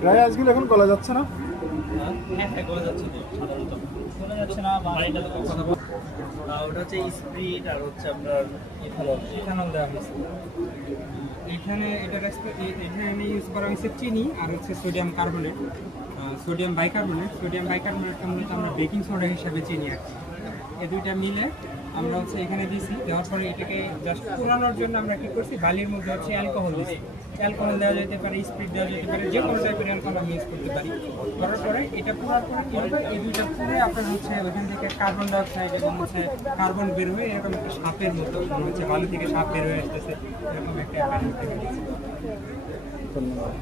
Dry আইসগুলো এখন গলা যাচ্ছে না? হ্যাঁ গলা যাচ্ছে তো সাধারণত গলা যাচ্ছে না। বাড়িটা তো কথা বল, ওটা হচ্ছে স্প্রিট আর হচ্ছে আপনার ইথানল দেওয়া হয়েছে এখানে। এখানে ইউজ করা হয়েছে চিনি আর হচ্ছে সোডিয়াম কার্বনেট, সোডিয়াম বাইকার্বনেটটা মূলত আমরা বেকিং সোডা হিসাবে চিনি আর কি। এই দুইটা মিলে আমরা হচ্ছে এখানে দিয়েছি। দেওয়ার পরে এটাকে জাস্ট পুরানোর জন্য আমরা কি করছি, বালির মধ্যে হচ্ছে অ্যালকোহল দিয়েছি। অ্যালকোহল দেওয়া যেতে পারে, স্পিরিট দেওয়া যেতে পারে, যে কোনো টাইপের অ্যালকোহল আমি ইউজ করতে পারি। করার পরে এটা পুরার পরে কি হবে, এই দুইটা পুরে আপনার হচ্ছে ওইখান থেকে কার্বন ডাইঅক্সাইড এবং হচ্ছে কার্বন বের হয়ে এরকম একটা সাপের মতো মনে হচ্ছে, বালু থেকে সাপ বের হয়ে আসতেছে, এরকম একটা ধন্যবাদ।